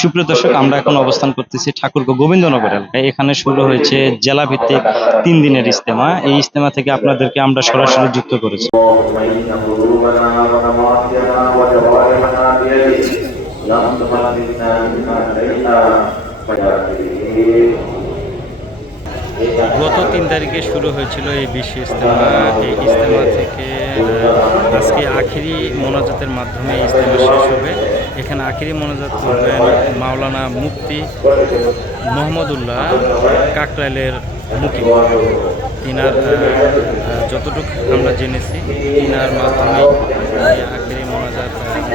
সুপ্রিয় দর্শক আমরা এখন অবস্থান করতেছি ঠাকুরগো গোবিন্দ এলাকায় এখানে শুরু হয়েছে জেলা ভিত্তিক তিন দিনের ইস্তেমা এই ইস্তেমা থেকে আপনাদেরকে আমরা সরাসরি যুক্ত করেছি গত তিন তারিখে শুরু হয়েছিল এই বিশ্ব ইজতেমা এই ইজতেমা থেকে আজকে আখিরি মোনাজাতের মাধ্যমে ইজতেমা শেষ হবে এখানে আখিরি মোনাজাত করবেন মাওলানা মুফতি মোহাম্মদুল্লাহ কাকরাইলের মুখে তিনার যতটুকু আমরা জেনেছি তিনার মাধ্যমে আখিরি মোনাজাত থেকে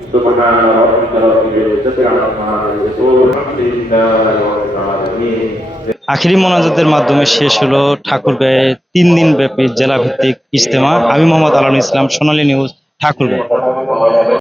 سبحان ربك আখেরি মোনাজাতের মাধ্যমে শেষ হলো ঠাকুরগাঁয়ে তিন দিন ব্যাপী জেলাভিত্তিক ইজতেমা আমি মোহাম্মদ আলম ইসলাম সোনালী নিউজ ঠাকুরগাঁ